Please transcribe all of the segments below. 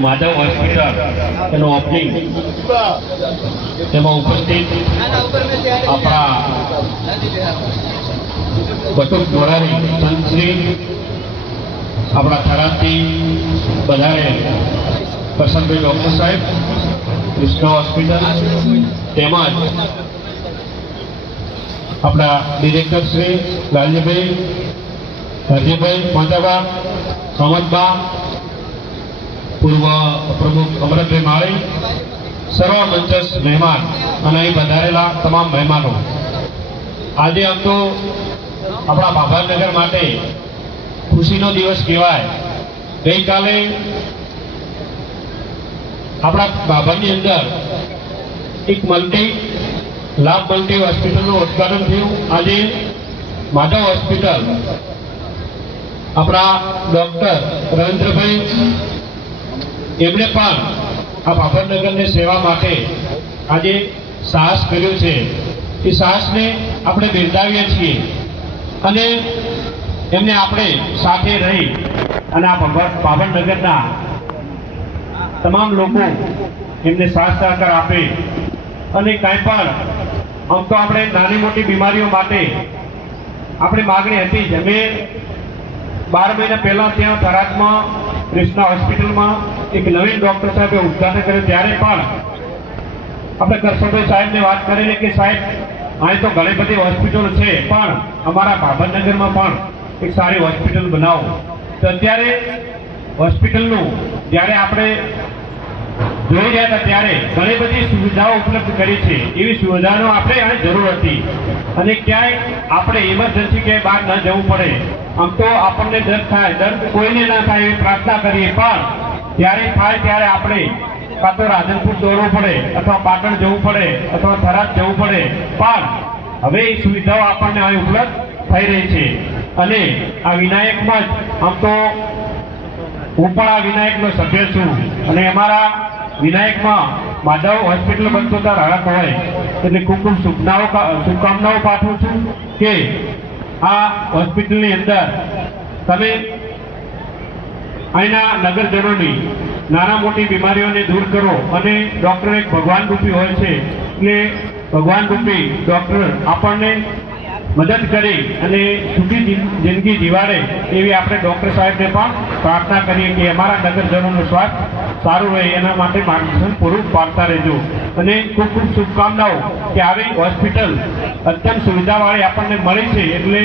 Madhav hospital એનું opening તેમાં ઉપસ્થિત આપણા બટુક મોરારી સંતશ્રી આપણા થરાદથી બધાએ કરશનભાઈ ડૉક્ટર સાહેબ કૃષ્ણ હોસ્પિટલ તેમજ આપણા ડિરેક્ટર શ્રી લાલજીભાઈ હરજીભાઈ પાંજાબા અહમદબા પૂર્વ પ્રમુખ અમરતભાઈ માળી સર્વ મંચસ્થ મહેમાન અને અહીં પધારેલા તમામ મહેમાનો, આજે આમ તો આપણા ભાભાનગર માટે ખુશીનો દિવસ કહેવાય. ગઈકાલે આપણા ભાભાની અંદર એક લાભ મલ્ટી હોસ્પિટલનું ઉદ્ઘાટન થયું. આજે માધવ હોસ્પિટલ આપણા ડૉક્ટર રવિન્દ્રભાઈ એમણે પણ આ ભાભાનગરની સેવા માટે આજે સાહસ કર્યું છે. એ સાહસને આપણે બિરદાવીએ છીએ અને એમને આપણે સાથે રહી અને આ ભાભાનગરના તમામ લોકો એમને સાથ સહકાર આપે અને કાંઈ પણ આમ તો આપણે નાની મોટી બીમારીઓ માટે આપણી માગણી હતી જ. અમે 12 મહિના પહેલાં ત્યાં થરાદમાં કૃષ્ણ હોસ્પિટલમાં એક નવીન ડૉક્ટર સાહેબે ઉદ્ઘાટન કર્યું, ત્યારે પણ આપણે કરશનભાઈ સાહેબને વાત કરેલી કે સાહેબ અહીં તો ઘણી બધી હોસ્પિટલો છે પણ અમારા ભાભાનગરમાં પણ એક સારી હોસ્પિટલ બનાવો. તો અત્યારે હોસ્પિટલનું જ્યારે આપણે જોઈ રહ્યા હતા ત્યારે ઘણી બધી સુવિધાઓ ઉપલબ્ધ કરી છે. એવી સુવિધાનો આપણે અહીં જરૂર હતી અને ક્યાંય આપણે ઇમરજન્સી ક્યાંય બહાર ન જવું પડે. આમ તો આપણને ડર થાય, ડર કોઈને ના થાય એવી પ્રાર્થના કરીએ, પણ ત્યારે થાય ત્યારે આપણે કાં તો રાધનપુર દોડવું પડે અથવા પાટણ જવું પડે અથવા થરાદ જવું પડે, પણ હવે એ સુવિધાઓ આપણને અહીં ઉપલબ્ધ થઈ રહી છે. અને આ વિનાયકમાં જ આમ તો હું પણ આ વિનાયકનો સભ્ય છું અને અમારા વિનાયકમાં માધવ હોસ્પિટલ બનતો ત્યારે હરખ હોય એટલે ખૂબ ખૂબ શુભકામનાઓ પાઠવું છું કે આ હોસ્પિટલની અંદર તમે અહીંના નગરજનોની નાના મોટી બીમારીઓને દૂર કરો. અને ડૉક્ટર એક ભગવાન રૂપી હોય છે એટલે ભગવાન રૂપી ડૉક્ટર આપણને મદદ કરી અને સુખી જિંદગી જીવાડે એવી આપણે ડૉક્ટર સાહેબને પણ પ્રાર્થના કરીએ કે અમારા નગરજનોનું સ્વાસ્થ્ય સારું રહે એના માટે માર્ગદર્શન પૂરું પાડતા રહેજો. અને ખૂબ ખૂબ શુભકામનાઓ કે આવી હોસ્પિટલ અત્યંત સુવિધાવાળી આપણને મળી છે એટલે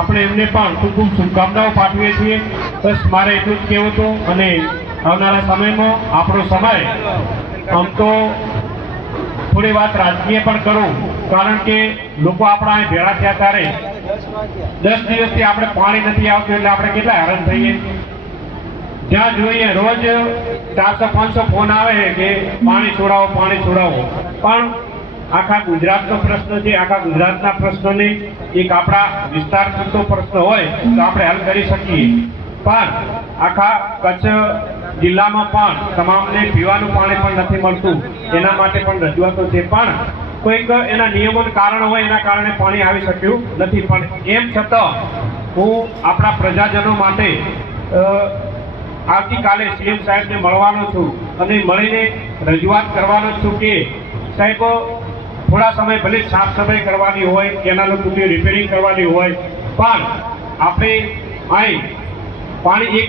આપણે એમને પણ ખૂબ ખૂબ શુભકામનાઓ પાઠવીએ છીએ. બસ મારે એટલું જ કહેવું હતું. અને આવનારા સમયમાં આપણો સમય આમ તો થોડી વાત રાજકીય પણ કરું, કારણ કે લોકો આપણા અહીં ભેળા થયા ત્યારે 10 દિવસથી આપણે પાણી નથી આવતું એટલે આપણે કેટલા હેરાન થઈએ. જ્યાં જોઈએ રોજ 400-500 ફોન આવે કે પાણી છોડાવો, પણ આખા ગુજરાતનો પ્રશ્ન છે. આખા ગુજરાતના પ્રશ્નને એક આપણા વિસ્તાર પૂરતો પ્રશ્ન હોય તો આપણે હલ કરી શકીએ, પણ આખા કચ્છ જિલ્લામાં પણ તમામને પીવાનું પાણી પણ નથી મળતું. એના માટે પણ રજૂઆતો છે, પણ કોઈક એના નિયમોનું કારણ હોય એના કારણે પાણી આવી શક્યું નથી. પણ એમ છતાં હું આપણા પ્રજાજનો માટે આવતીકાલે સીએમ સાહેબને મળવાનો છું અને મળીને રજૂઆત કરવાનો છું કે સાહેબ થોડા સમય ભલે સાફ સફાઈ કરવાની હોય, કેનાલો તૂટી રિપેરિંગ કરવાની હોય, પણ આપણે અહીં પાણી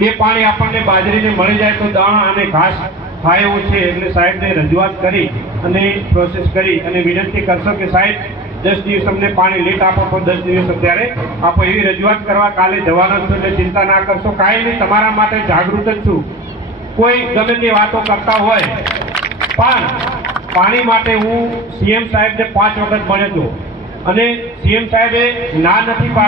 1-2 પાણી આપણને બાજરીને મળી જાય તો દાણા અને ઘાસ થાય એવું છે. એટલે સાહેબને રજૂઆત કરી અને પ્રોસેસ કરી અને વિનંતી કરશો કે સાહેબ 10 દિવસ અમને પાણી લેટ આપો તો 10 દિવસ અત્યારે આપો, એવી રજૂઆત કરવા કાલે જવાનો છું. એટલે ચિંતા ના કરશો, કાંઈ નહીં, તમારા માટે જાગૃત જ છું. કોઈ ગમે તે વાતો કરતા હોય, પણ પાણી માટે હું સીએમ સાહેબને 5 વખત મળ્યો હતો અને સીએમ સાહેબે ના નથી પાડી.